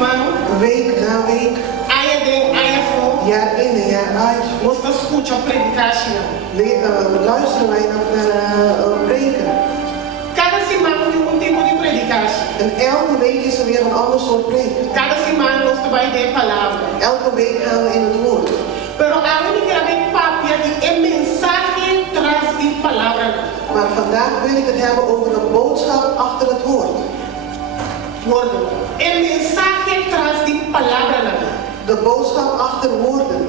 semana, week na week, aia ding, aia voor, jaar in en jaar uit, moest de escucha predicatie. luisteren wij naar preken. Cada semana tem tipo de predicatie. En elke week is er weer een ander soort preek. Cada semana nós trabalhamos de palavra. Elke week gaan we in het woord. Pero a única vez papia que é mensagem traz de palavra. Maar vandaag wil ik het hebben over de boodschap achter het woord. Woorden. É mensagem traz de palavra. De boodschap achter woorden.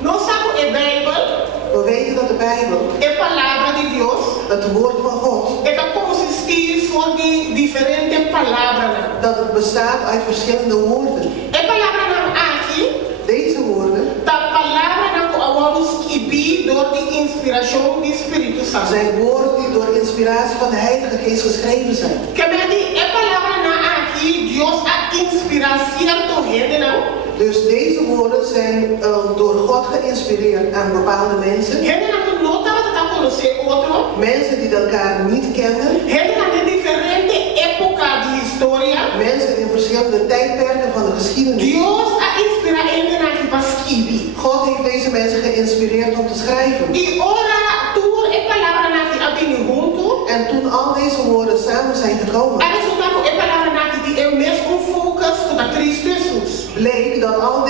Nós sabemos a Bíblia. We weten dat de Bijbel, É palavra de Deus. het woord van God, É que consistir voor de diferentes palavras. dat het bestaat uit verschillende woorden. É palavra aqui. Deze woorden Da palavra que vamos escrever door de inspiração do Espírito Santo. zijn woorden die door inspiratie van de Heilige Geest geschreven zijn. Que me diz, é palavra aqui, Deus a inspirar certo gente, não? Dus deze woorden zijn door God geïnspireerd aan bepaalde mensen. Gente que não estava conhecer outro. Mensen die elkaar niet kennen. Gente de diferente época de história. Mensen in verschillende tijdperken van de geschiedenis. Deus a inspirar gente aqui para escrever. God heeft deze mensen geïnspireerd om te schrijven. E ora, tudo é palavra aqui a bem junto. En toen al deze woorden samen zijn gekomen, A resultado é palavra aqui de é mesmo focus tot Cristo Jesus. bleek dat al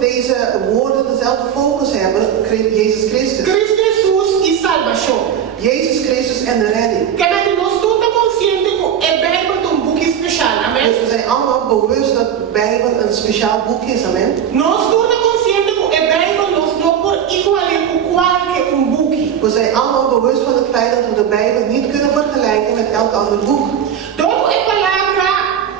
deze woorden dezelfde focus hebben, Jezus Christus. Cristo Jesus e salvação. Jezus Christus en de redding. Que nós estamos conscientes que a Bíblia é boek especial, amen? Dus we zijn allemaal bewust dat de Bijbel een speciaal boek is, amen. Nós estamos conscientes que a Bíblia nós não por igualar com qualquer boek. We zijn allemaal bewust van het feit dat we de Bijbel niet kunnen vergelijken met elk ander boek. Donc a palavra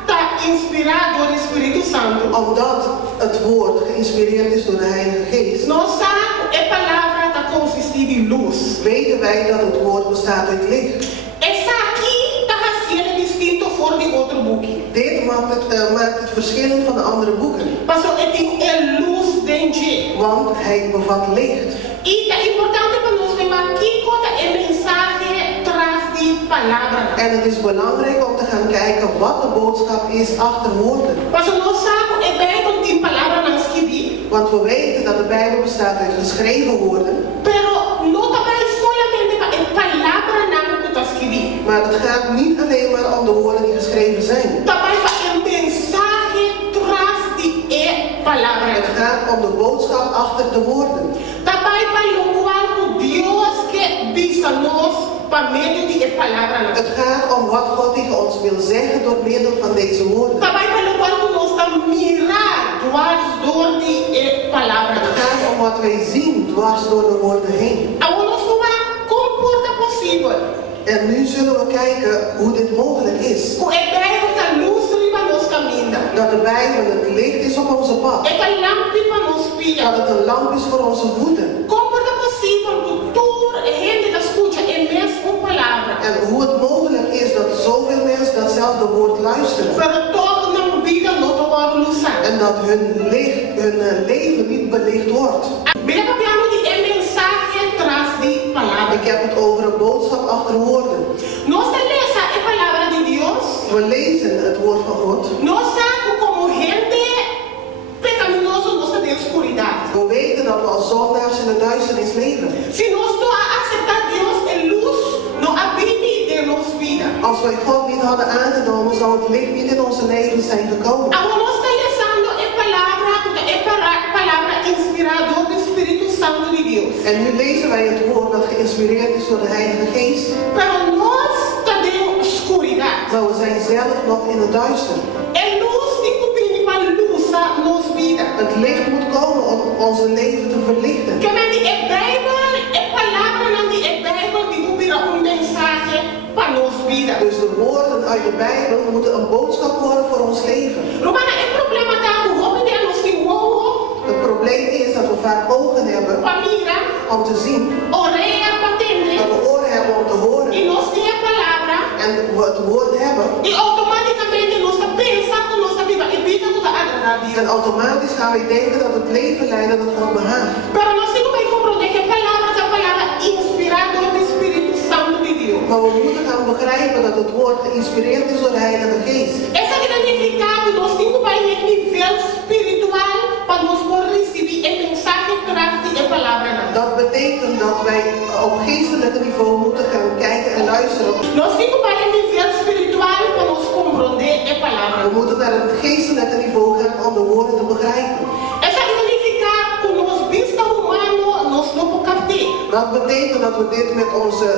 está inspirada door o Espírito Santo. Omdat het woord geïnspireerd is door de Heilige Geest, Nós sabemos que a palavra está consistida em luz. weten wij dat het woord bestaat uit licht. Essa aqui está sendo distinto voor de outro boek. Dit maakt het verschillend van de andere boeken. Pastor, ele tem a luz dentro. Want hij bevat licht. E é importante para nós ver aqui qual é a mensagem traz de palavra. En het is belangrijk om te gaan kijken wat de boodschap is achter woorden. Pastor, nós sabemos a Bíblia tem palavra não escrita. Want we weten dat de Bijbel bestaat uit geschreven woorden. Pero não trabalha solamente para a palavra não que está escrita. Maar het gaat niet alleen maar om de woorden die geschreven zijn. Trabalha para a mensagem traz de a palavra. Het gaat om de boodschap achter de woorden. Trabalha para o qual Deus que diz a nós por meio de a palavra. Het gaat om wat God tegen ons wil zeggen door middel van deze woorden. Trabalha para o qual nós estamos mirar dwars door de a palavra. Het gaat om wat wij zien dwars door de woorden heen. Agora nós vamos como pode possível. En nu zullen we kijken hoe dit mogelijk is. O Bíblia está luz para nós caminhar. Dat de Bijbel het licht is op onze pad. É a lâmpada para nós Dat pilhar. het een lamp is voor onze voeten. Como é possível que toda a gente que escuta a mesma palavra, En hoe het mogelijk is dat zoveel mensen datzelfde woord luisteren. pero todo na vida não vai lutar. En dat hun leven niet belicht wordt. Bem papiano de a mensagem traz de palavra. Ik heb het over een boodschap achter woorden. Nós lemos a palavra de Deus. We lezen het woord van God. Nós sabemos como gente pecaminosa nós de escuridade. We weten dat we als zondaars in de duisternis leven. Se nós não aceitar Deus em luz, não habite de nossa vida. Als wij God niet hadden aangenomen, zou het licht niet in onze leven zijn gekomen. Agora nós estamos lendo a palavra inspirada do Espírito Santo de Deus. En nu lezen wij het woord dat geïnspireerd is door de Heilige Geest. Pero nós estamos em escuridade. Maar we zijn zelf nog in het duister. É luz de cobrir para luz a nossa vida. Het licht moet komen om onze leven te verlichten. Que a Bíblia, a palavra não de a Bíblia de cobrir mensagem para nossa vida. Dus de woorden uit de Bijbel moeten een boodschap worden voor ons leven. Romana, é problema da roupa de nós tem Het probleem is dat we vaak ogen hebben família, om te zien, orelha para entender. dat we oren hebben om te horen. E nós tem a palavra. En we het woord hebben. E automaticamente nós pensamos que nossa vida é vida toda agradável. En automatisch gaan we denken dat het leven leiden dat God behaagt. Pero nós temos que compreender que a palavra é a palavra inspirada do Espírito Santo de Deus. Maar we moeten gaan begrijpen dat het woord geïnspireerd is door de Heilige Geest. Essa identificado nós temos que We moeten naar het geestelijke niveau gaan om de woorden te begrijpen. Essa significa que nos vista humano nos não capte. Dat betekent dat we dit met onze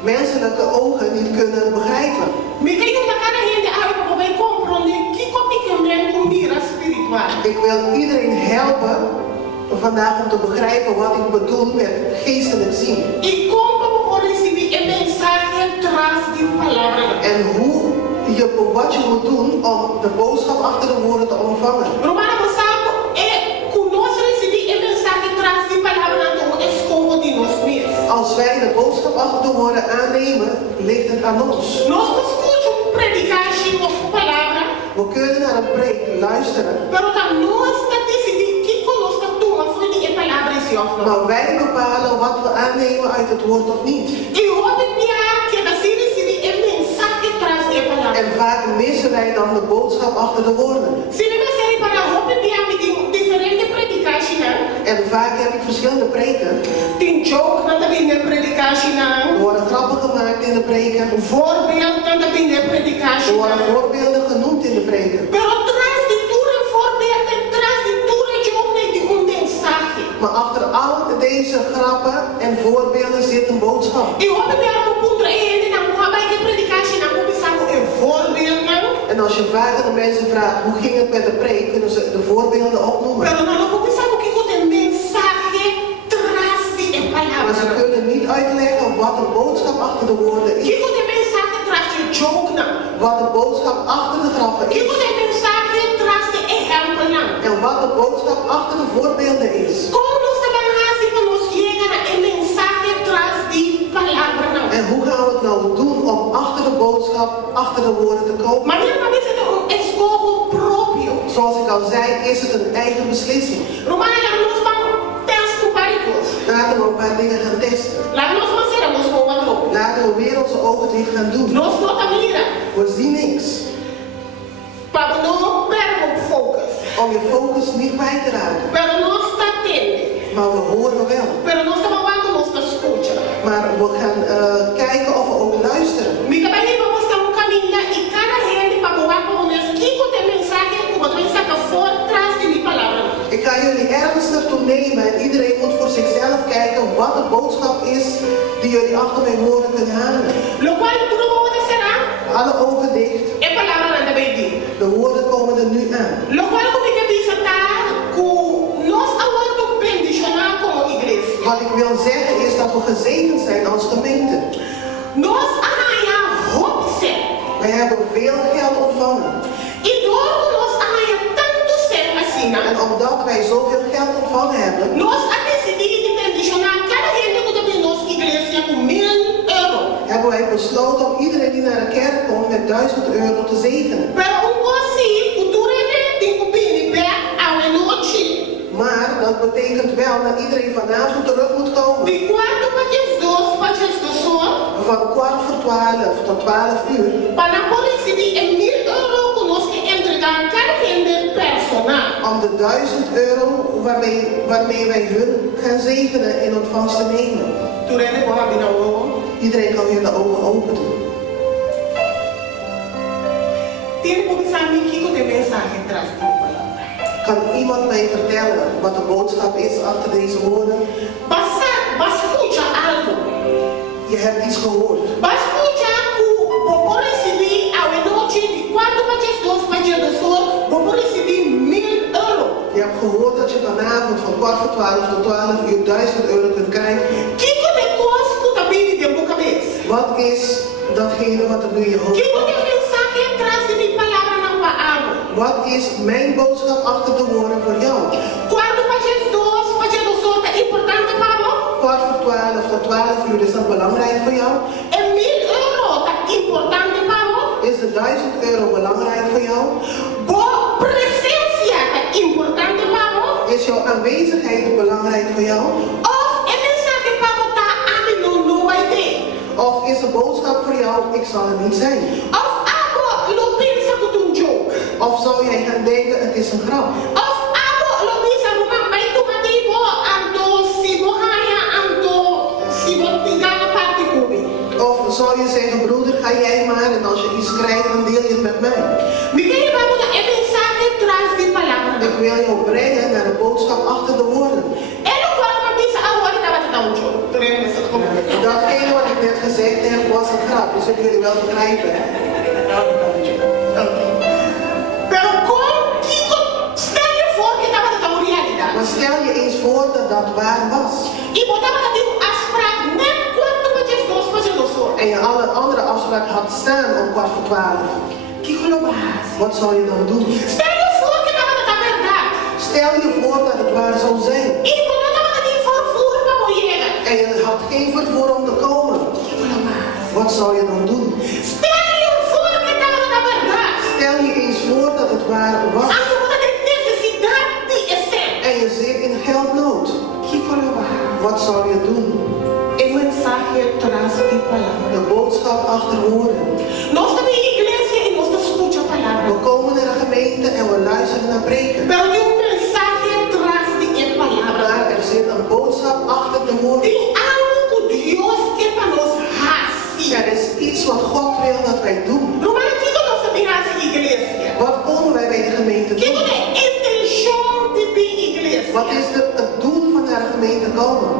menselijke ogen niet kunnen begrijpen. Me tem uma cara gente algo para bem compreender que compreendimento mira espiritual. Ik wil iedereen helpen vandaag om te begrijpen wat ik bedoel met geestelijk zien. E como vou receber a mensagem traz de palavra. En wat je moet doen om de boodschap achter de woorden te ontvangen. Romano Mosaco é conosco receber a mensagem traz de palavra do escovo de nós mesmos. Als wij de boodschap achter de woorden aannemen, ligt het aan ons. Nós escutamos predicação of palavra. We kunnen naar een preek luisteren. Pero nós decidir que conosco toma foi de palavra esse of. Maar wij bepalen wat we aannemen uit het woord of niet. E hoje que da serie a mensagem traz de palavra. En vaak missen wij dan de boodschap achter de woorden. Se we serie para hoje diferente predicação. En vaak heb ik verschillende preken. Tem joke na de predicação. Er worden grappen gemaakt in de preken. Voorbeeld na de predicação. Er worden voorbeelden genoemd in de preken. Pero traz de tudo voorbeeld en traz de tudo joke de mensagem. Maar achter al deze grappen en voorbeelden zit een boodschap. E hoje me arco contra ele na rua que predicação na começar com voorbeeld. En als je vaak aan de mensen vraagt hoe ging het met de preek, kunnen ze de voorbeelden opnoemen. Pero não começar com que de mensagem traz de palavra. Maar ze kunnen niet uitleggen wat de boodschap achter de woorden is. Que de mensagem traz de joke na. Wat de boodschap achter de grappen Que is. de mensagem traz de exemplo na. En wat de boodschap achter de voorbeelden is. Como nós trabalhamos para nos chegar a mensagem traz de palavra na. En hoe gaan we het nou doen om achter de boodschap, achter de woorden te komen? Maar hier maar is het een escogo proprio. Zoals ik al zei, is het een eigen beslissing. Romana nós vamos testar paricos. Laten we een paar dingen gaan testen. Lá nós fazemos com o outro. Laten we weer onze ogen dicht gaan doen. Nós não tá mira. We zien niks. Para não perder o focus. Om je focus niet kwijt te raken. Pero nós tá tendo. Maar we horen wel. Pero nós estamos falando, nós tá escuta. Maar we gaan kijken of we ook luisteren. Mica vai vamos estar um caminho e cada gente para voar com nós que tem mensagem, uma mensagem for traz de palavra. Ik ga jullie ergens naartoe nemen en iedereen moet voor zichzelf kijken wat de boodschap is die jullie achter mijn woorden kunnen halen. Lo qual tudo pode será. Alle ogen dicht. É palavra na baby. De woorden komen er nu aan. Lo qual como que diz tá com nós aguardo bendicionar como igreja. Wat ik wil zeggen is dat we gezegend zijn als gemeente. Nós arranha hoopse. Wij hebben veel geld ontvangen. E door nós arranha tanto ser assim, En omdat wij zoveel geld ontvangen hebben, nós a decidir de bendicionar cada gente que tem nossa igreja com €1000. hebben wij besloten om iedereen die naar de kerk komt met €1000 te zegenen. Pero assim, cultura tem que pedir pé à noite. Maar dat betekent wel dat iedereen vanavond terug moet komen. De 4 para as 2 para as 2 Van 11:15 tot 12:00. para poder receber €1000 conosco entregar cada gente personal. Om de €1000 waarmee wij hun gaan zegenen in ontvangst te nemen. Tu rende com a bina ogo. Iedereen kan weer de ogen open doen. Tem que saber que de mensagem traz de palavra. Kan iemand mij vertellen wat de boodschap is achter deze woorden? Basta escuta algo. Je hebt iets gehoord. Basta escuta vou receber à noite de 4 para as 2 para as 2 vou receber €1000. Je hebt gehoord dat je vanavond van 11:15 tot 12:00 €1000 kunt krijgen. Que de coisas também de boca mês. Wat is datgene wat er nu in je hoofd Que komt? de mensagem traz de palavra na tua alma. Wat is mijn boodschap achter de woorden voor jou? Quando para as 2 é importante para você. 11:15 tot 12:00 is dat belangrijk voor jou? É €1000 é importante para você. Is de €1000 belangrijk voor jou? Boa presença é importante para você. Is jouw aanwezigheid belangrijk voor jou? Of é mensagem para você não vai ter. Of is de boodschap voor jou, ik zal er niet zijn? Of algo lo pensa que tu joke. Of zou jij gaan denken, het is een grap? Of algo lo pensa rumah baik tu mati bo anto si bohaya anto si botingana party kubi. Of zou je zeggen, broeder, ga jij maar en als je iets krijgt, dan deel je palavra. Ik wil jou brengen naar de boodschap achter de woorden. En ook wel een beetje ouder dan wat het dan moet. Datgene wat ik net gezegd heb was een grap, dus zullen jullie wel begrijpen. Hè? Pero con Kiko, stel je voor que estaba de realidad. Maar stel je eens voor dat dat waar was. Y botaba dat die afspraak net cuando me dos pasos dos. En je alle andere afspraak had staan om 11:15. Kiko lo vas. Wat zou je dan doen? Stel je voor que estaba de verdad. Stel je voor dat het waar zou zijn. Y botaba dat die vervoer para morir. En je had geen vervoer om te komen. Kiko lo vas. Wat zou je dan doen? Stel je voor que estaba de verdad. Stel je eens voor dat het waar was. Algo dat de necesidad die es er. En je zit in geldnood. Kiko lo vas. Wat zou je doen? El mensaje tras die palabra. De boodschap achter woorden. Nos de iglesia y nos escucha palabra. We komen naar de gemeente en we luisteren naar preken. Pero hay un mensaje tras die palabra. Maar er zit een boodschap achter de woorden. Die algo que Dios que para nos hace. Er is iets wat God wil dat wij doen. Romano, ¿qué nos hace iglesia? Wat komen wij bij de gemeente ¿Qué doen? es la intención de mi iglesia? Wat is het doel van naar de gemeente komen?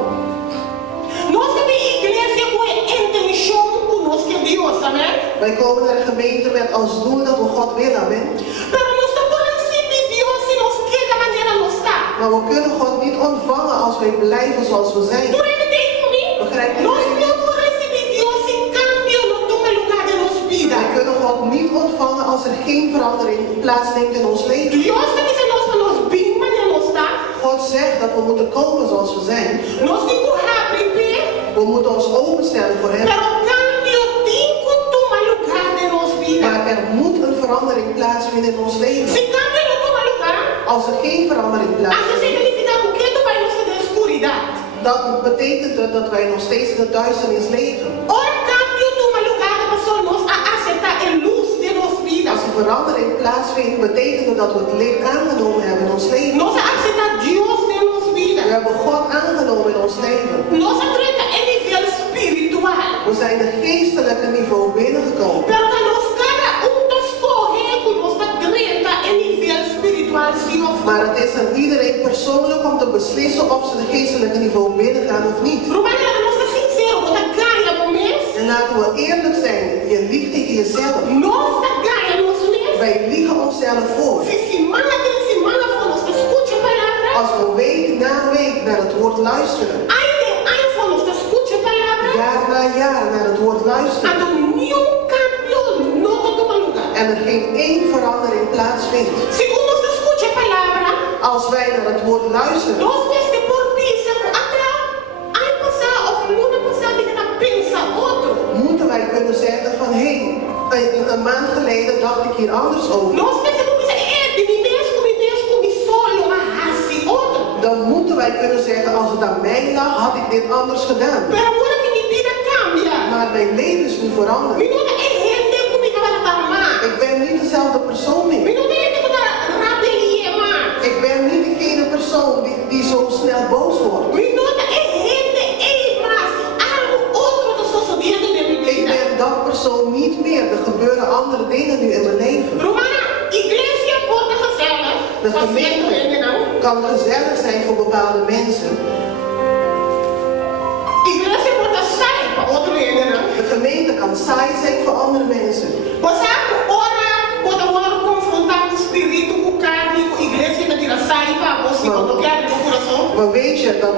Nossa igreja com a intenção conosco Deus, amém? Wij komen naar de gemeente met als doel dat we God willen, amen. Pero nós não podemos servir Deus se nos quer da maneira nós está. Maar we kunnen God niet ontvangen als wij blijven zoals we zijn. Por ele tem comigo. Begrijp je? Nós não podemos receber Deus sem cambio no toma lugar de nos vida. Wij kunnen God niet ontvangen als er geen verandering plaatsneemt in ons leven. Deus está dizendo nós para nós bem maneira nós está. God zegt dat we moeten komen zoals we zijn. Nós temos que abrir. We moeten ons openstellen voor Hem. Pero cambio tem que tomar lugar de nos vida. Maar er moet een verandering plaatsvinden in ons leven. Se cambio não toma lugar, Als er geen verandering a gente plaatsvindt, significa que tu vai nos da escuridão. dan betekent het dat wij nog steeds in de duisternis leven. Ora cambio toma lugar de pessoa nos a aceitar a luz de nos vida. Als er verandering plaatsvindt, betekent het dat we het licht aangenomen hebben in ons leven. Nos aceitar Deus de nos vida. We hebben God aangenomen in ons leven. Nos atreta em nível espiritual. We zijn de geestelijke niveau binnengekomen. Pero que nos cada dos correr com nos atreta em nível espiritual sim ou Maar het is aan iedereen persoonlijk om te beslissen of ze de geestelijke niveau binnengaan of niet. Romana, nós é sincero, você ganha no mês. En laten we eerlijk zijn, je liegt tegen jezelf. Nós ganha nos mês. Wij liegen onszelf voor. Se semana tem semana for nos escute a palavra. Als we week na week naar het woord luisteren. Ai for nos escute a palavra. Jaar na jaar naar het woord luisteren. Ando nenhum cambio no toma lugar. En er geen één verandering plaatsvindt. Se nos escute a palavra. Als wij naar het woord luisteren. Nós vamos ter por pensa até ai passar of luna passar de que pensa outro. Moeten wij kunnen zeggen van hé, een maand geleden dacht ik hier anders over. Nós pensamos de mim mesmo, me solo, assim, outro. Dan moeten wij kunnen zeggen als het aan mij lag, had ik dit anders gedaan. Pero agora que minha vida cambia. Maar mijn leven is nu veranderd. Me não é gente comigo para estar mal. Ik ben niet dezelfde persoon Me meer. não é gente para rabelia mal. Ik ben niet degene persoon die zo snel boos wordt. Me não é gente mas algo outro do sucedendo de minha Ik vida. ben dat persoon niet meer. Er gebeuren andere dingen nu in mijn leven. Romana, igreja pode gezellig. De gemeente kan gezellig zijn voor bepaalde mensen. Igreja pode sair para outro ainda não. De gemeente kan saai zijn voor andere mensen. Você pode orar confrontar o espírito com carne, com a igreja que tira sair para você quando quer no coração. Maar weet je dat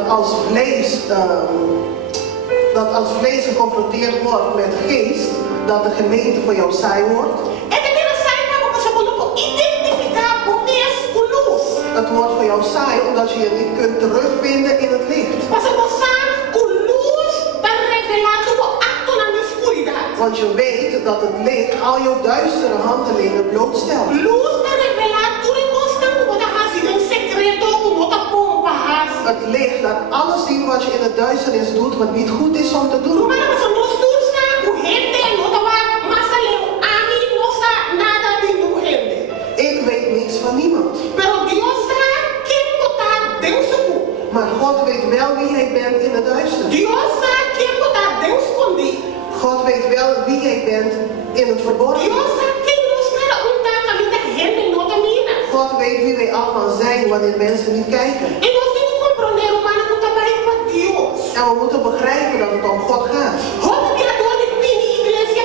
als vlees geconfronteerd wordt met de geest, dat de gemeente voor jou saai wordt? É que tira sair para você quando identificar o mesmo luz. Het wordt voor jou saai omdat je je niet kunt terugvinden in het licht. Você você com luz para revelar o acto na escuridão. Want je weet dat het licht al jouw duistere handelingen blootstelt. Luz para revelar tudo e constante como da razão em secreto como outra pompa raça. Het licht laat alles zien wat je in het duisternis doet, wat niet goed is om te doen. Romana, você não estuda o rende, não dá mais além. A mim não sabe nada de no rende. Ik weet niks van niemand. Pero Deus sabe quem botar dentro. Maar God weet wel wie hij bent in het duister. Deus sabe quem botar dentro escondido. God weet wel wie jij bent in het verborgen. Deus sabe quem nos quer untar a vida rende não domina. God weet wie wij allemaal wanneer mensen niet kijken. E nós temos que compreender o humano que trabalha para Deus. En we moeten begrijpen dat het om God gaat. Roupa que adora bem igreja,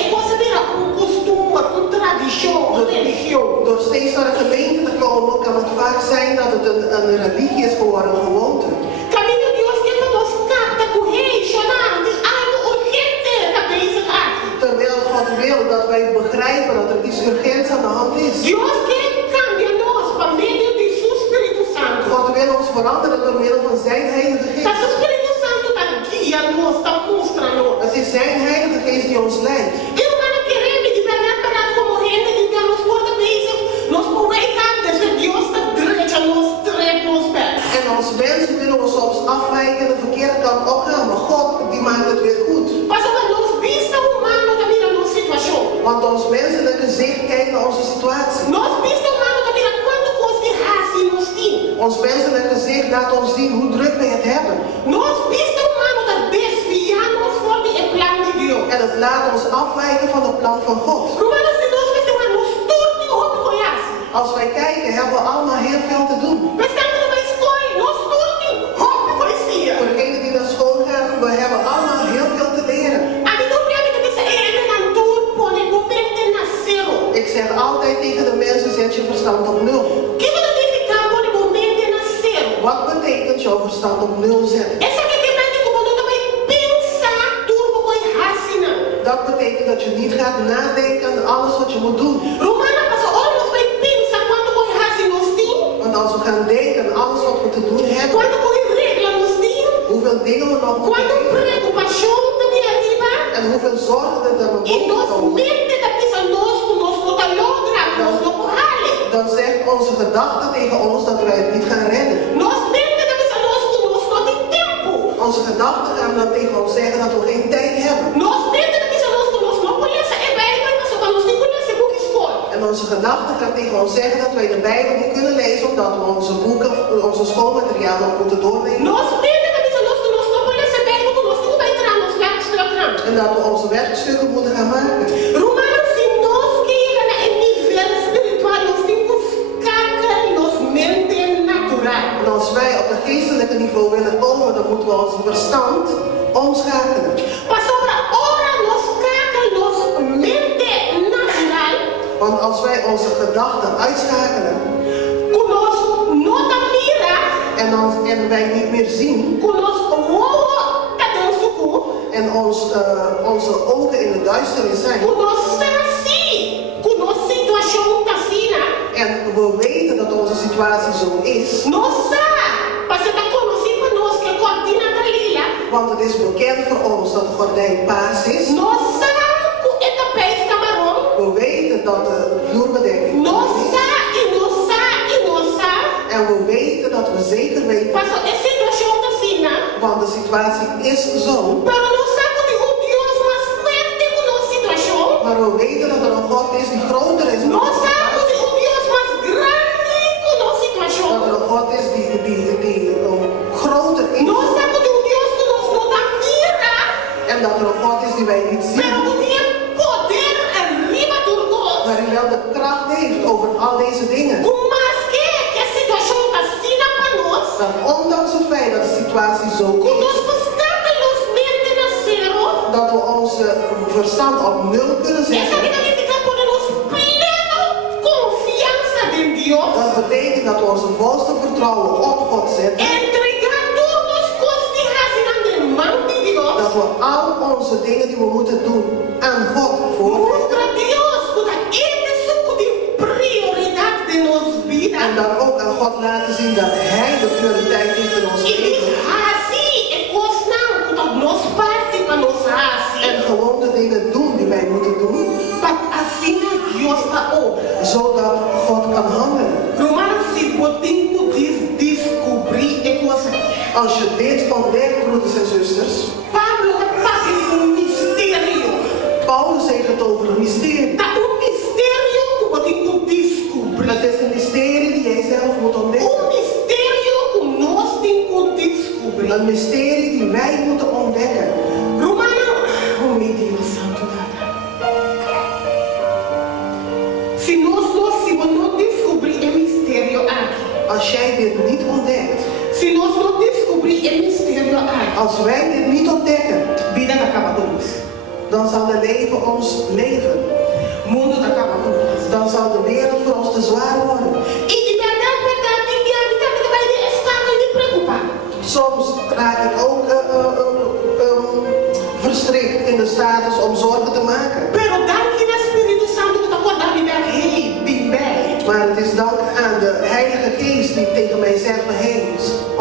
é considerado costume, tradição, religião. Door steeds naar de gemeente te komen, kan het vaak zijn dat het een religie is geworden, een gewoonte. Caminho de Deus que nós capta correio, de algo urgente da bezig aqui. Terwijl God wil dat wij begrijpen dat er iets urgents aan de hand is. Deus quer cambiar nós por meio de seu Espírito Santo. God wil ons veranderen door middel van zijn Heilige Tá Geest. o Espírito Santo tá guia nós, tá mostra nós. Het is zijn Heilige Geest die ons leidt. E o humano querendo de verdade parado como rende de Deus nos porta bezig, nos publicar desde Deus tá direita nos trek nos pés. En als mensen willen we soms afwijken en de verkeerde kant opgaan, maar God die maakt het weer goed. Pas op nos vista humano também na nossa situação. Want ons menselijke zicht kijkt naar onze situatie. Nos vista humano também na quando coisa de raça nos tem. Ons menselijke zicht laat ons zien hoe druk wij het hebben. Nos vista humano tá desviando nos for de plano de Deus. En het laat ons afwijken van het plan van God. Romanos de Deus que se nos tudo o que conhece. Als wij kijken, hebben we allemaal heel veel te doen. Mas estamos numa escola, nos tudo o que conhecia. Voor degenen die naar school gaan, we hebben allemaal heel veel te leren. A mim não me que disse é mentor pone o pente nasceu. Ik zeg altijd tegen de mensen, zet je verstand op nul. Que significa pone o pente nasceu? Wat betekent jouw verstand op nul zetten? Essa que depende como não também pensar tudo com racina. Dat betekent dat je niet gaat nadenken aan alles wat je moet doen. Romana passa olhos vai pensar quando com racina nos tem. Want als we gaan denken aan alles wat we te doen hebben, Quando com regra nos tem. hoeveel dingen we nog moeten Quando doen preocupação também arriba. en hoeveel zorgen er dan nog E op nos komen, mente da pensa nos tá logra, nos no corrale. dan zegt onze gedachte tegen ons dat wij het niet gaan redden. Nos mente da pensa nos não tem tempo. Onze gedachten gaan dan tegen ons zeggen dat we geen tijd hebben. Nos mente da pensa nos não conhece é bem, mas só nos não conhece book escola. En onze gedachten gaan tegen ons zeggen dat wij de Bijbel niet kunnen lezen omdat we onze boeken, onze schoolmateriaal nog moeten doornemen. Nos mente da pensa nos não conhece bem, nos não vai entrar nos werkstukken. En dat we onze werkstukken moeten gaan maken. Romanos se nos queira na nível espiritual, nos temos caca, nos mente natural. En als wij op het geestelijke niveau willen komen, dan moeten we onze verstand omschakelen. Passou para ora nos caca, nos mente natural. Want als wij onze gedachten uitschakelen Conosco não tá mira, en wij niet meer zien conosco tá dentro do en onze ogen in de duisternis zijn conosco assim, conosco situação tá assim, en we weten dat onze situatie zo is, nossa, você tá conhecendo conosco que coordina da lila, want het is bekend voor ons dat het gordijn paars is. nossa, é tapete camarão, We weten dat de vloerbedekking is. nossa, En we weten dat we zeker weten, passou é situação tá assim, want de situatie is zo. para não saber de Deus mais forte com nossa situação, Maar we weten dat er een God is die groter is dan não onze sabe situatie. de Deus mais grande com nossa situação. Dat er een God is die groter is. Nós sabemos de Deus que nós não dá mira, En dat er een God is die wij niet mas zien. que tem poder arriba do nós. Maar die wel de kracht heeft over al deze dingen. Por mais que a situação está assim para nós, Dat ondanks het feit dat de situatie zo que is, nós buscamos mente na zero, dat we onze verstand op nul kunnen essa zetten. significa por nós plena confiança em Deus, Dat betekent dat we onze volste vertrouwen op God zetten. entregar todas as coisas de razão na mão de Deus, Dat we al onze dingen die we moeten doen aan God voorleggen. mostra a Deus que Ele é suco de prioridade de nossa vida. En dan ook aan God laten zien dat Hij de prioriteit heeft in ons E diz, leven. assim é coisa não, nós parte para nós assim. En gewoon de dingen doen die wij moeten doen, Mas assim Deus está obra. zodat God kan handelen. Romanos 5:5 diz descobrir é coisa. Als je dit ontdekt, broeders en zusters, Pablo está um mistério. Paulus heeft het over een mysterie. Está mistério que tem que descobrir. Het is een mysterie die jij zelf moet ontdekken. Mistério que nós temos que descobrir. Een mysterie die wij moeten ontdekken. Romanos, oh meu Deus santo, se nós não descobrir o mistério aqui, Als jij dit niet ontdekt, se nós não descobrir o mistério aí, als wij dit niet ontdekken, vida acaba com nós. dan zal de leven ons leven. Mundo acaba com nós. Dan zal de wereld voor ons te zwaar worden. E de verdade, tem dia que vai estar me preocupar. Soms raak ik ook verstrikt in de status om zorgen te maken. Pero dank je na Espírito Santo que acordar me bem, bem. Maar het is dank aan de Heilige Geest die tegen mij zegt van hé,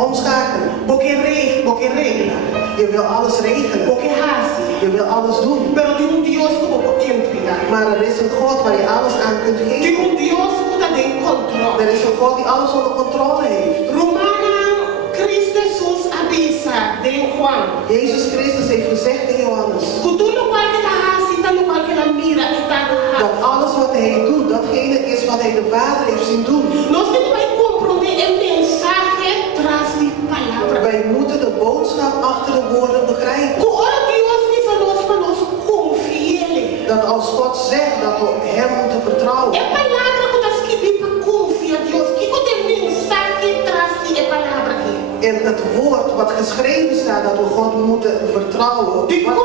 omschakelen. Porque regla, Je wil alles regelen. porque raça. Je wil alles doen. Pero tem Deus que pode entregar. Maar er is een God waar je alles aan kunt Tem geven. Deus que está em controle. Er is een God die alles onder controle heeft. Romana, Cristo Jesus avisa de Juan. Jezus Christus heeft gezegd in Johannes Que tudo qual que ela raça, está no qual que ela mira, está no dat alles wat hij doet, datgene is wat hij de Vader heeft zien doen. Nós temos que compreender o mensagem traz de palavra. Wij moeten de boodschap achter de woorden begrijpen. Que ora Deus me falou para nós confiar. Dat als God zegt dat we hem moeten vertrouwen. É palavra que nós queremos para confiar Deus. Que o mensagem traz de palavra aqui. In het woord wat geschreven staat dat we God moeten vertrouwen. De como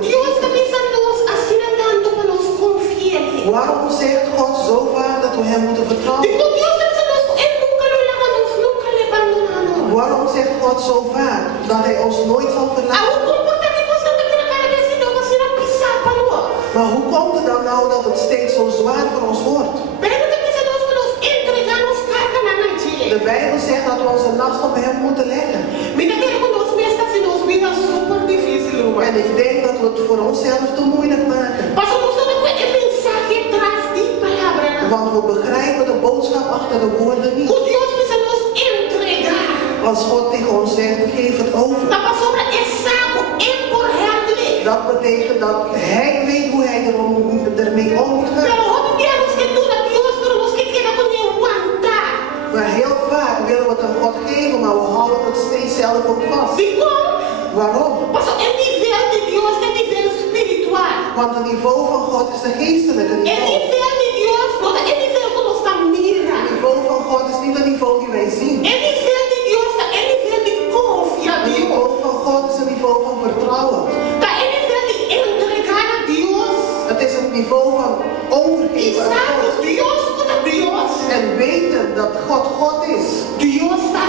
Deus também a nós assim tanto para nós confiar. Waarom zegt God zo vaak dat we hem moeten De vertrouwen? como Deus também a nós nunca lo leva nós nunca le abandonamos. Waarom zegt God zo vaak dat hij ons nooit zal A verlaten? o comportamento que está aqui na cara desse não você não pisar para nós. Maar hoe komt het dan nou dat het steeds zo zwaar voor ons wordt? Bíblia também a nós para nós entregar nos carga na noite. De Bijbel zegt dat we onze last op hem moeten leggen. Mira que com nós mesmo se nos vida super difícil, irmão. En ik denk dat we het voor onszelf te moeilijk maken. Pastor, nós não temos a mensagem traz de palavra. Want we begrijpen de boodschap achter de woorden niet. Que Deus precisa nos entregar. Als God tegen ons zegt, geef het over. Da palavra é saco, empurrar-lhe. Dat betekent dat hij weet hoe hij ermee om moet gaan. Pero obviamos que tudo Deus, pero nós que queda com ele aguentar. Maar heel vaak willen we het aan God geven, maar we houden het steeds zelf ook vast. De como? Waarom? Pastor, é nível de Deus, é nível espiritual. Want het niveau van God is de geestelijke É niveau. nível de Deus, é nível que nós estamos mirando. Het niveau van God is niet het niveau die wij zien. É nível de Deus, é nível de confiar Het Deus. niveau van God is een niveau van vertrouwen. Tá, é nível de entregar a Deus. Het is het niveau van E overgeven aan sabe, God. Deus conta Deus. En weten dat God God is. Deus está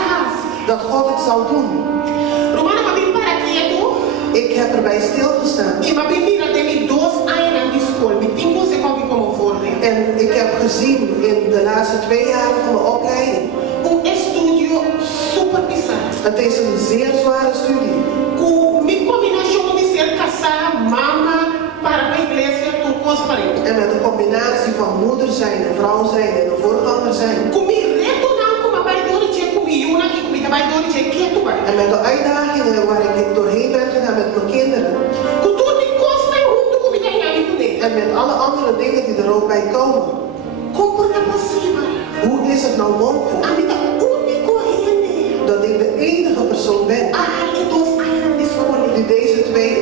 Dat God het zal doen. Romana, mas bem para quieto. Ik heb erbij stilgestaan. E mas bem mira, tem 2 anos de escola. Me tem você como for. En ik heb gezien in de laatste 2 jaar van mijn opleiding. Estudio super bizarro. Het is een zeer zware studie. Com me combinação de ser casada, mama, para a igreja, tudo coisa para ele. En met een combinatie van moeder zijn en vrouw zijn en een voorganger zijn. Com me retornar com a baidora com Yuna e com a baidora que tu vai. En met de uitdagingen waar ik doorheen ben gegaan met mijn kinderen. Com tudo de costa e junto com a minha amiga. En met alle andere dingen die er ook bij komen. Como é possível? Hoe is het nou mogelijk A minha única rende. dat ik de enige persoon ben Ah, e 2 anos de escola. die deze 2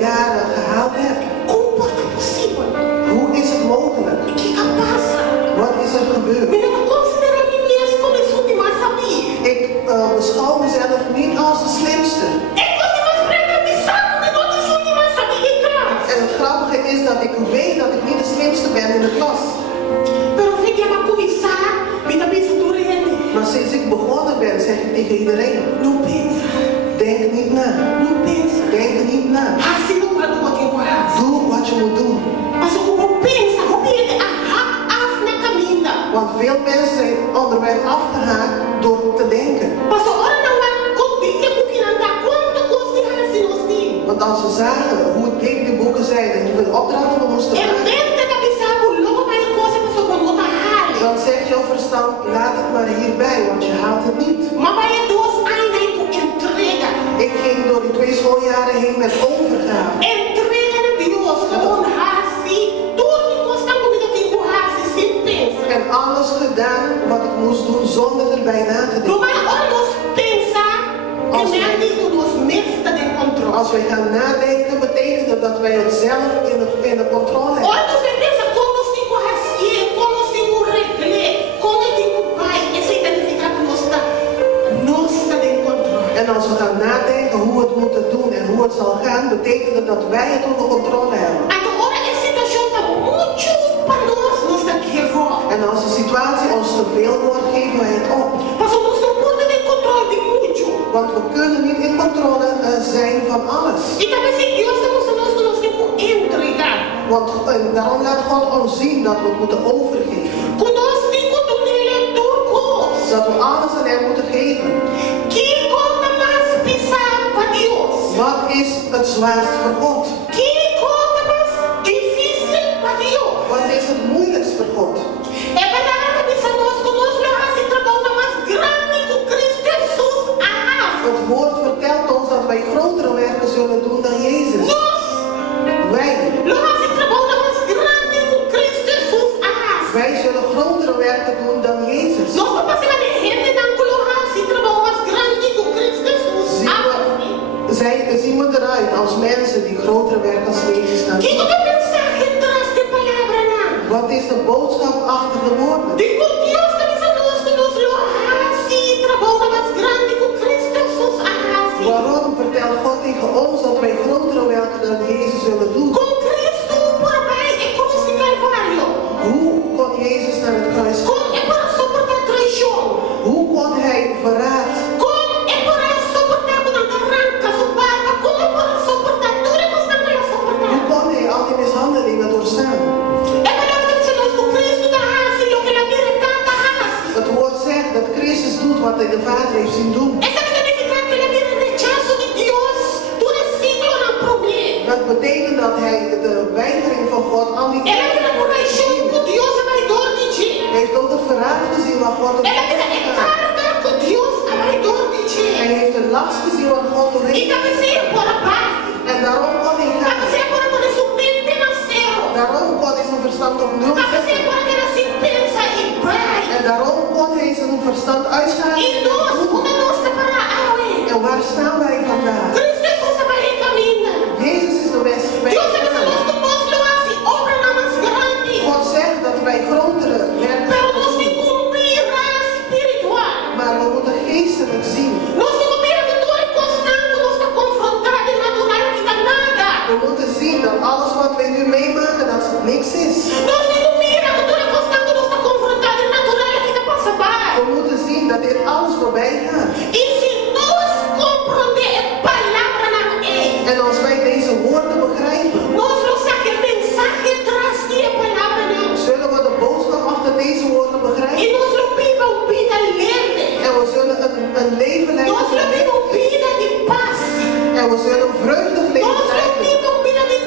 jaren gehaald heeft? Como é possível? Hoe is het mogelijk? O que passa? Wat is er gebeurd? Eu não considero a mim mesmo como eu sou de mais sabia. Ik beschouw mezelf niet als de slimste. É coisa mais preta me sabe, mas não te sou de mais sabia em classe. En het grappige is dat ik weet dat ik niet de slimste ben in de klas. Pero vem que vai começar, me dá pensa do rende. Maar sinds ik begonnen ben, zeg ik tegen iedereen, Não pensa, denk niet na. não pensa. Denk niet na. Assim não pode botar em coragem. Doe wat je moet doen. Mas o pensa, o perde af na caminha. Want veel mensen zijn onderweg afgehaakt door te denken. Mas ora não há condição porque não dá quanto custa assim nós temos. Want als ze zagen hoe dik de boeken zijn en hoeveel opdrachten we moesten É maken, mesmo que pensar o logo mais coisa para sua conta rale. dan zegt jouw verstand, laat het maar hierbij, want je haalt het niet. Mas vai 2 anos aí com entrega. Ik ging door die 2 schooljaren heen met overgave. Entrega a Deus, honrar-se, tudo que custa comida tem que honrar-se, sem pensar. En alles gedaan wat ik moest doen zonder erbij na te Não denken. vai ora nós pensar que nem nos mesta de controle. Als wij gaan nadenken, betekent het dat wij het zelf in de controle hebben. Ora nós vai pensar como nós temos que raciar, como nós temos que regler, como eu tenho pai, esse identificar betekent het dat wij het onder controle hebben. Agora a situação está muito para nós, nós está aqui fora. En als de situatie ons te veel wordt, geven wij het op. Mas nós não podemos ter controle de muito. Want we kunnen niet in controle zijn van alles. E talvez se Deus está mostrando que nós temos que entregar. Want daarom laat God ons zien dat we het moeten overgeven. Conosco tem controle de coisas. Dat we alles aan hem moeten geven. Que conta mais pesado para Deus? Wat is het zwaarst voor God? Que conta mais difícil para Deus? Wat is het moeilijkst voor God? É para dar a cabeça nós, conosco lá se trabalha mais grande com Cristo Jesus. Het woord vertelt ons dat wij grotere werken zullen doen dan Jezus. Nós, Wij lá se trabalha mais grande com Cristo Jesus. Wij zullen grotere werken doen dan Jezus. Nós vamos passar de rede na colorá se trabalha mais grande com Cristo Jesus. Zien we eruit als mensen die grotere werken als Jezus gaan Que doen? é o mensagem traz de palavra lá? Wat is de boodschap achter de woorden? De com Deus também conosco nos lá se trabalha mais grande com Cristo Jesus. Waarom vertelt God tegen ons dat wij grotere werken dan Jezus zullen doen? Com Cristo por vai é cruz de Calvário. Hoe kon Jezus naar het kruis gaan? Com é para suportar traição. Hoe kon hij verraad? Com é para suportar quando arranca sua barba. Com é para suportar tudo que está para suportar. Hoe kon hij al die mishandelingen doorstaan? É para que nós com Cristo da raça e o que na vida tanta raça. Het woord zegt dat Christus doet wat hij de Vader heeft zien doen. Essa que significa que na vida rechaço de Deus, tudo é siglo na problema. Dat betekent dat hij de weigering van God al die Ela vira correção com Deus vai dor de ti. Hij heeft ook het verraad gezien wat God op Ela vira carga com Deus vai dor de ti. Hij heeft de last gezien wat God E doorheen. talvez seja por a paz. En daarom kon hij gaan. Talvez seja por quando seu mente nasceu. Daarom kon hij zijn verstand op nul Talvez seja zetten. por aquela assim pensa e vai. En daarom kon hij zijn verstand uitschakelen. E nós, quando nós está para En waar staan wij vandaag? Cristo Jesus vai caminhar. Jezus is de beste weg. Deus é que nós conosco assim obra na mais grande. God zegt dat wij grotere werken Pero nós doen. temos que cumprir a espiritual. Maar we moeten geestelijk zien. Nós temos que ver que tudo é constante, nós está confrontado e natural que está nada. We moeten zien dat alles wat wij nu meemaken, dat het niks is. Nós temos que ver que tudo é constante, nós está confrontado e natural que está passando by. We moeten zien dat dit alles voorbij gaat. E se nós compreender a palavra na En als wij deze woorden begrijpen, nós não sabe a mensagem traz que a palavra não. zullen we de boodschap achter deze woorden E begrijpen. nós não viva uma vida leve. En we zullen een leven leiden. Nós não viva uma vida de paz. En we zullen een vreugdig leven Nós não leiden. viva uma vida de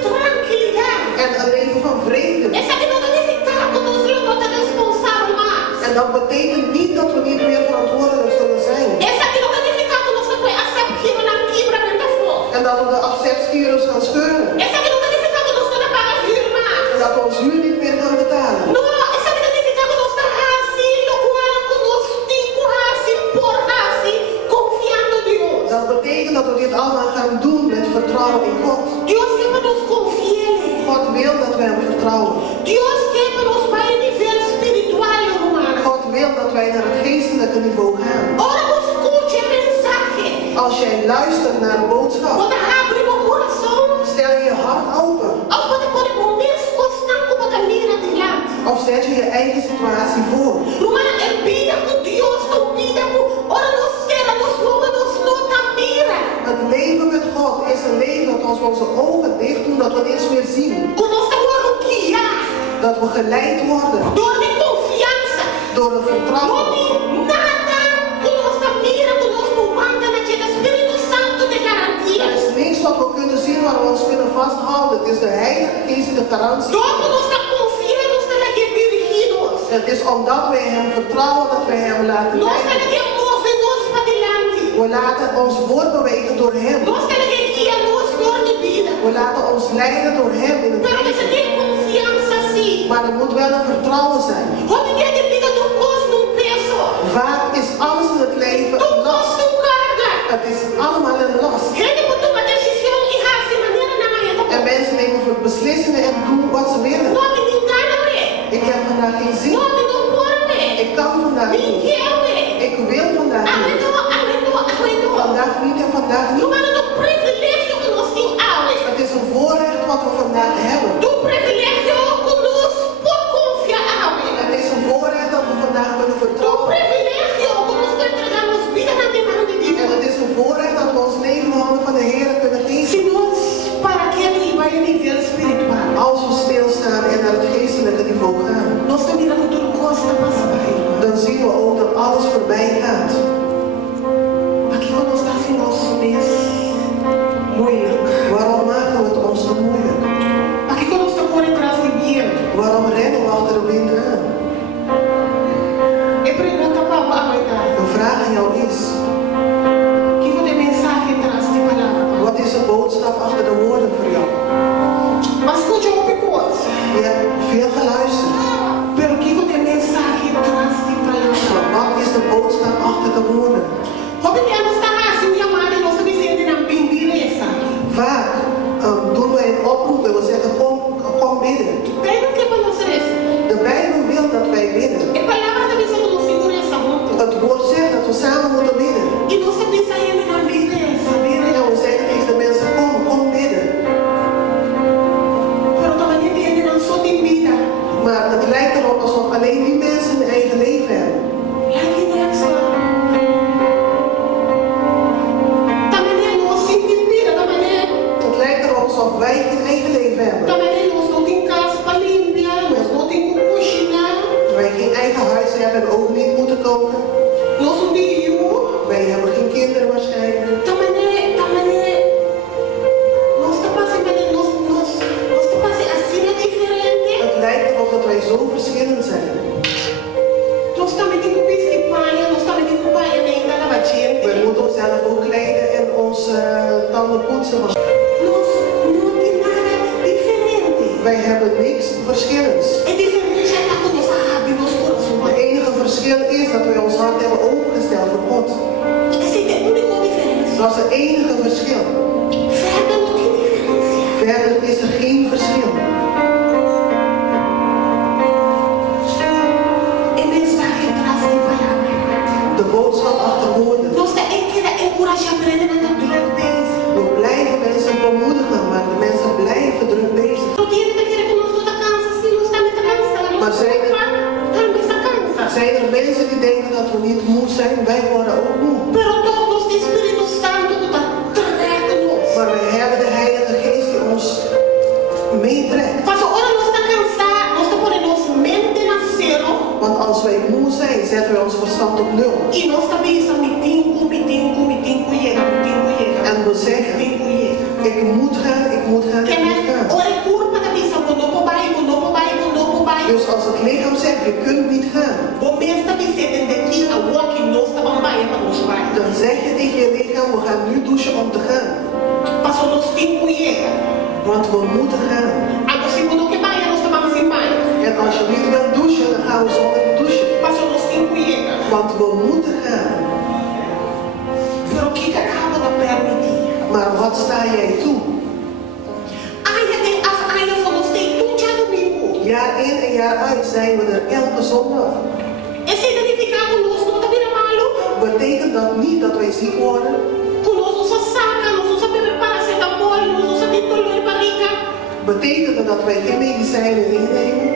tranquilidade. En een leven van vrede. Essa que não significa que nós não estamos responsáveis mais. En dat betekent niet dat we niet meer verantwoordelijk zullen zijn. Essa que não significa que nós estamos aceitando na quebra da flor. En dat we de acceptvirus gaan scheuren. Essa que não significa que nós estamos pagando firma. En dat we ons huur niet meer gaan betalen. Não, essa que significa que nós estamos assim, no qual conosco tipo assim, por assim, confiando em Deus. Dat betekent dat we dit allemaal gaan doen met vertrouwen in God. Deus quer para nós confiar. God wil dat wij hem vertrouwen. Deus quer para nós para o nível espiritual e humano. God wil dat wij naar het geestelijke niveau gaan. Ora, escute a mensagem. Als jij luistert naar de boodschap, Quando abre o coração, stel je hart open. ao poder pôr o mesmo constante como a mira de lado. Of zet je je eigen situatie voor. Romana é vida com Deus, não vida com. Ora, nos cera, nos louva, nos nota mira. Het leven met God is een leven dat als we onze ogen dicht doen, dat we niets meer zien. Com nossa guiar, Dat we geleid worden dor de confiança. door het Não vertrouwen. tem nada com nossa mira, com nosso banda naquele Espírito Santo de Er garantia. is niks wat we kunnen zien waar we ons kunnen vasthouden. Het is de Heilige Geest de garantie. Dor que nós está confiando, nós está aqui dirigidos. Het is omdat wij hem vertrouwen dat wij hem laten Nós está leiden. aqui move-nos para diante. We laten ons voortbewegen door hem. Nós está aqui guia-nos dor de vida. We laten ons leiden door hem in het Pero leven. essa tem confiança sim. Maar er moet wel een vertrouwen zijn. Onde quer que diga do custo um peso. Vaak is alles in het leven Do een last. custo carga. Het is allemaal een last. Gente por tomar decisão e raça maneira na manhã. En mensen nemen voor beslissingen en doen wat ze willen. Nome me engana, ué. Ik heb vandaag geen zin. Nome não pode, ué. Ik kan vandaag Me niet. quer, ué. Ik wil vandaag niet. Arredou. Vandaag niet en vandaag niet. Romano do privilégio que nós temos, ué. vandaag hebben. Tu privilegio conosco por confiar. Het is een voorrecht dat we vandaag kunnen Tu vertrouwen. privilegio conosco entregarnos vida na mano de En Deus. het is een voorrecht dat we ons leven in de handen van de Heer kunnen geven. Se nós para quieto e vai no nível espiritual, Als we stilstaan en naar het geestelijke niveau gaan, nós estamos mirando tudo costa passa by. dan zien we ook dat alles voorbij gaat. Aqui quando nós estamos em nosso mês moeilijk. Waarom maken we het ons zo moeilijk? Aqui quando nós estamos correndo atrás de dinheiro. Waarom rennen we achter de wind aan? E pergunta para a mãe. Een vraag aan jou is, Que quando tem mensagem atrás de palavra. wat is de boodschap achter de woorden voor jou? Mas escute uma coisa. Je hebt veel geluisterd, Pero que quando tem mensagem atrás de palavra. maar wat is de boodschap achter de woorden? Como que nós estamos assim, minha mãe, nós estamos dizendo na bimbileza. Vaak doen wij een oproep en we zeggen kom bidden. Bem que para nós é. De Bijbel wil dat wij bidden. E palavra também são nos segurança muito. Het woord zegt dat we samen moeten bidden. E nós também saímos na bimbileza. En we zeggen tegen de mensen kom bidden. Pero também entende, não só tem vida. Maar het lijkt erop alsof alleen die mensen een eigen leven hebben. Lá que nessa. Também é nós sem vida, também é. Het lijkt erop alsof wij geen eigen leven hebben. Também é nós não tem casa para limpar, nós não tem como cozinhar. Wij geen eigen huis hebben en ook niet moeten koken. Nós não tem rio. Wij hebben geen kinderen waarschijnlijk. Também é. Nós está passando, nós está passando assim é diferente. Het lijkt erop dat wij zo verschillend zijn. Nós também tem que vestir paia, nós também tem que paia nem na lavagem. Wij moeten onszelf ook kleden en onze tanden poetsen. Nós não tem nada diferente. Wij hebben niks verschillends. É diferente já está com nossa raba e nosso coração. Het enige verschil is dat wij ons hart hebben opengesteld voor God. Essa é a única diferença. Dat is het enige verschil. Verder não tem diferença. Verder is er geen verschil. É mensagem atrás de palavra. De boodschap achter woorden. Nós está encorajar a aprender a druk bezig. We blijven mensen bemoedigen, maar de mensen blijven druk bezig. Não tem ainda que nós não está cansa, sim, nós está muito cansado. Maar Está cansa. zijn er mensen die denken dat we niet moe zijn? Wij worden ook moe. Pero todos de Espírito Santo está tragando-nos. Maar we hebben de Heilige Geest die ons meetrekt. Mas agora nós está cansado, nós está pondo nossa mente na zero. Want als wij moe zijn, zetten wij ons verstand op nul. E nós está pensando, mitinho, chega. En we zeggen, ik moet gaan. Que é ora curva da missão, quando não vai. Dus als het lichaam zegt, je kunt niet gaan, O mês está dizendo daqui a walk nós está bambaia para nós vai. dan zeg je tegen je lichaam, we gaan nu douchen om te gaan. Passou nos tempo chega. Want we moeten gaan. Agora se quando que vai, nós estamos sem vai. En als je niet wilt douchen, dan gaan we zonder douchen. Passou nos tempo chega. Want we moeten gaan. Pero que acaba da permitir. Maar wat sta jij toe? Jaar in en jaar uit zijn we er elke zondag. Esse identificado conosco não está vendo malo. Betekent dat niet dat wij ziek worden? Conosco só saca, nós não sabemos paracetamol, nós não sabemos dolor de barriga. Betekent het dat wij geen medicijnen innemen?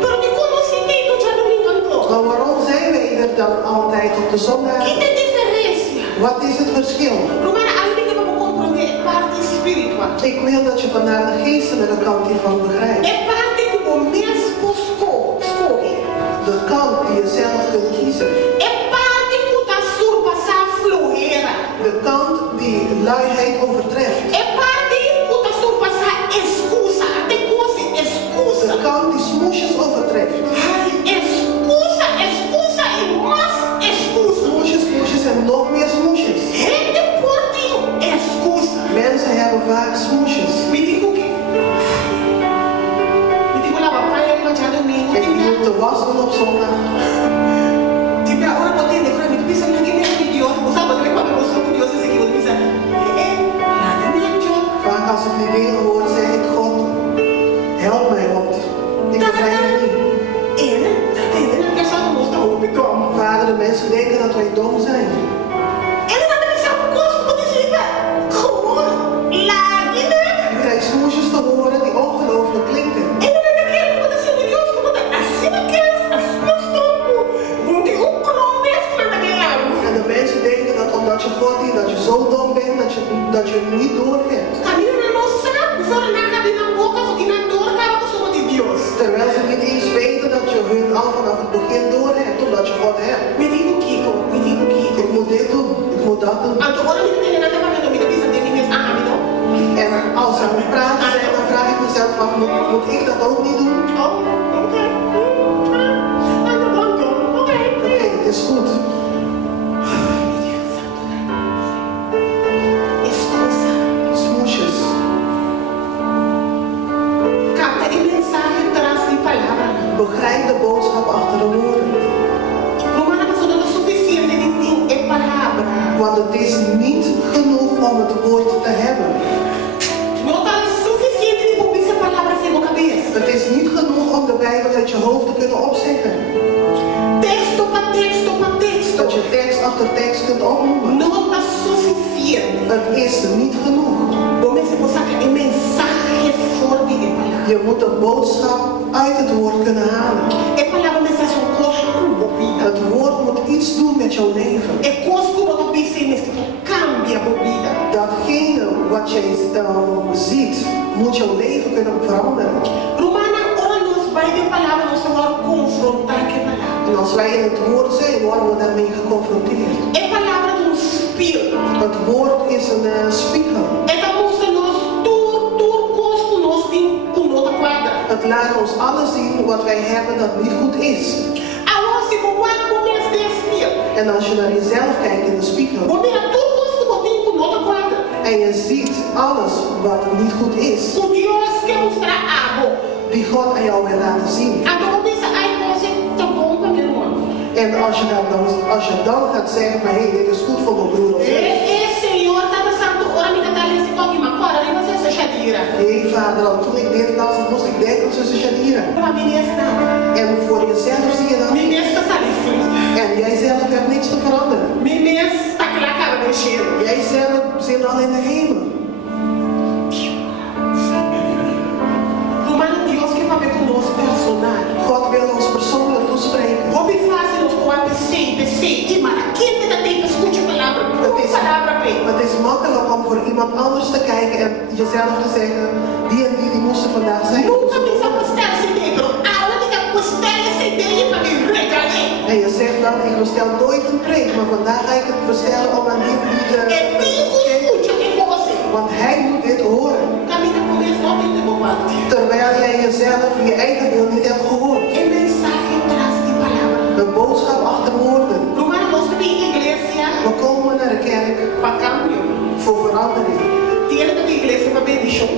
Pero que como se tem do dia domingo então? Maar waarom zijn wij er dan altijd op de zondag? Que tem diferença? Wat is het verschil? Romana, algo que vamos compreender é parte espiritual. Ik wil dat je vandaag de geestelijke kant hiervan begrijpt. É parte que o mesmo escolhe. De kant die je zelf kunt kiezen. É parte que o surpassar floreira. De kant die luiheid overtreft. É parte que o surpassar excusa, até coisa excusa. De kant die smoesjes overtreft. Ai, excusa e mais excusa. Smoesjes en nog meer smoesjes. Gente portinho, excusa. Mensen hebben vaak smoesjes. Me diga o quê? Me diga lá, papai, eu não tinha domingo. Ik moet de was doen op zondag. Tipo, agora eu botei para mim, tu pensa que ninguém é Deus. Você sabe que quando eu sou com Deus, esse aqui, eu penso, nada me ajuda. Vaak als ik die dingen hoor, zeg ik, God, help mij, want ik begrijp het niet. Vader, de mensen denken dat wij dom zijn. Je krijgt smoesjes te horen. dat doen. En toen hoorde ik het in de nacht met de die mensen aan me. En als er aan praten zijn, dan vraag ik mezelf af, moet ik dat ook niet doen? Oh, oké. En de bank doen. Oké, het is goed. Smoesjes. Capta el mensaje tras die palabra. Begrijp de boodschap achter de woorden. Romana no solo suficiente de palabra. Want het is niet genoeg om het woord te hebben. No tan suficiente de publicar palabras en boca cabeça. Het is niet genoeg om de Bijbel uit je hoofd te kunnen opzeggen. Texto pa texto pa texto. Dat je tekst achter tekst kunt opnoemen. No está suficiente. Het is niet genoeg. Vamos sacar el mensaje forte de palabra. Je moet de boodschap uit het woord kunnen halen. El palabra necessita un corpo vida. Het woord moet iets doen met jouw leven. El corpo boca cabeça cambia a vida. Datgene wat je ziet, moet jouw leven kunnen veranderen. Romana olhos bij de palabra nos vamos confrontar com a palavra. En als wij in het woord zijn, worden we daarmee geconfronteerd. A palavra é um espelho. Het woord is een spiegel. Ela mostra nos tudo costo nos tem com outra quadra. Het laat ons alles zien wat wij hebben dat niet goed is. Agora se você começa a espelho. En als je naar jezelf kijkt in de spiegel. Você tudo costo que tem com outra quadra. En je ziet alles wat niet goed is. O Deus quer mostrar algo. Die God aan jou wil laten zien. Então pensa, ai você tá bom para meu irmão. En als je dan gaat zeggen van hé, dit is goed voor mijn broer of zus. Senhor, tá passando hora me dá esse toque uma cora, nem você se chadira. Hé vader, al toen ik dit las, moest ik denken aan zuster Shadira. Para mim esta. En voor jezelf zie je dat Minha niet. esta salifre. En jij zelf hebt niks te veranderen. Minha está com a cara mexendo. Jij zelf zit al in de hemel. Romano Deus que vai conosco personal. God wil ons persoonlijk toespreken. Hobby fácil nos com a PC, e mara. Quem te dá tempo escute a palavra? Het Palavra bem. is makkelijk om voor iemand anders te kijken en jezelf te zeggen, die en die moesten vandaag zijn. Nunca me fa postar essa ideia, bro. A única postar essa ideia para me regalar. En je zegt dan, ik bestel nooit een preek, maar vandaag ga ik het bestellen om aan die te É vivo escute em você. want hij moet dit horen. Caminha com esse nome de bobado. Terwijl jij jezelf je eigen wil niet hebt gehoord. E mensagem traz de palavra. De boodschap achter woorden. Romano nós também igreja We komen naar de kerk para cambio. voor verandering. Tiene também igreja para bendição.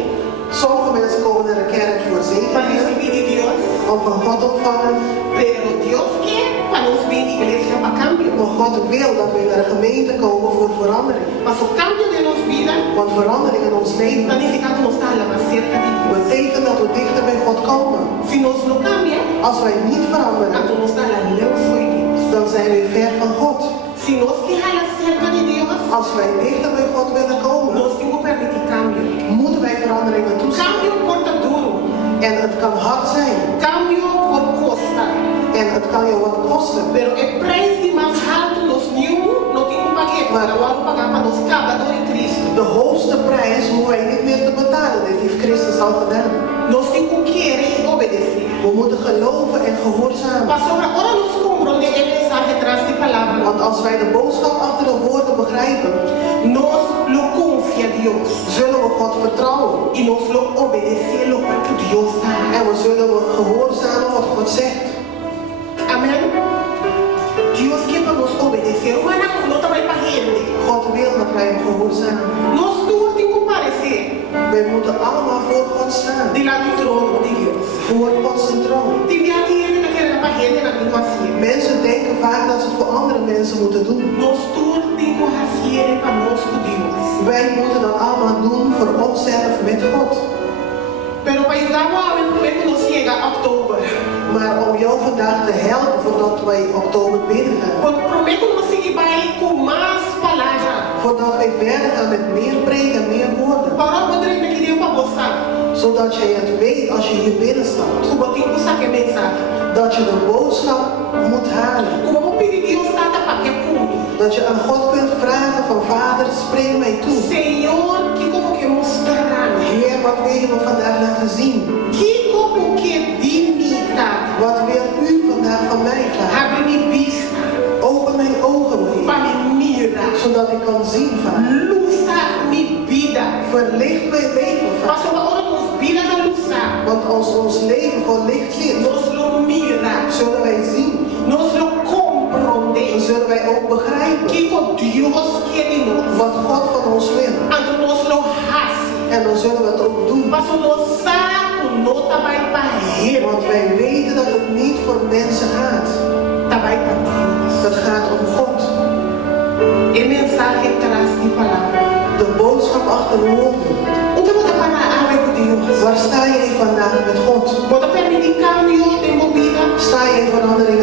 Sommige mensen komen naar de kerk voor Para zegen, receber de Deus. om van God te ontvangen. Pero Deus quer para nós vir de igreja para cambio. Maar God wil dat we naar de gemeente komen voor verandering. Mas o cambio de nossa vida Want verandering in ons leven significa que nós estamos mais cerca de Deus. betekent dat we dichter bij God komen. Se nós não cambiar, Als wij niet veranderen, então nós estamos longe de Deus. dan zijn we ver van God. Se nós queremos cerca de Deus, Als wij dichter bij God willen komen, nós temos que permitir cambio. moeten wij veranderingen toestaan. Cambio porta duro. En het kan hard zijn. Cambio por costa. En het kan je wat kosten. Pero o preço de mais alto nós não temos que pagar. Mas agora pagar para nós Salvador em Cristo. De hoogste prijs hoeven wij niet meer te betalen. Dit heeft Christus al gedaan. Nós temos que querer e obedecer. We moeten geloven en gehoorzamen. Pastor, agora nós compramos a mensagem atrás de palavra. Want als wij de boodschap achter de woorden begrijpen, Nós lo confia a Deus. zullen we God vertrouwen. E nós lo obedecemos porque Deus está. En we zullen we gehoorzamen wat God zegt. Amém? Deus quer para nós obedecer. Mas não está mais para ele. God wil dat wij hem gehoorzamen. Nós todos temos que comparecer Wij moeten allemaal voor God staan. de lá do trono de Deus. Voor God zijn troon. Tem gente que quer para ele na tua assim. Mensen denken vaak dat ze het voor andere mensen moeten doen. Nós todos temos que fazer para nós com Deus. Wij moeten dat allemaal doen voor onszelf met God. Pero para ajudar o homem, primeiro nós chega a outubro. Maar om jou vandaag te helpen voordat wij oktober binnen gaan. Prometo nós seguir vai com mais palavras. Voordat wij verder gaan met meer preken en meer woorden. Para poder me querer para você. Zodat jij het weet als je hier binnen staat. Como tem que saber mensagem. Dat je de boodschap moet halen. Como pedir Deus nada para que cume. Dat je aan God kunt vragen van Vader, spreek mij toe. Senhor, que como que mostrar. Heer, wat wil je me vandaag laten zien? Que como que dimita. Wat wil u vandaag van mij vragen? Abre minha vista Open mijn ogen, Heer. para me mirar. Zodat ik kan verlicht mijn leven, Vader. Paso ahora nos vida na lusa. Want als ons leven voor licht zit, Nos lo mira. zullen wij zien, Nos lo dan comprende. zullen wij ook begrijpen Que o Dios quiere nos. wat God van ons wil. Ando nos lo hace. En dan zullen we het ook doen. Paso nos saco no tabai pa ele. Want wij weten dat het niet voor mensen gaat. Tabai pa Deus. Het gaat om God. El mensaje tras de palavra. De boodschap achter woorden. Onde você para a com Deus? Waar sta jij vandaag met God? Você permitir cambio de movida? Sta jij verandering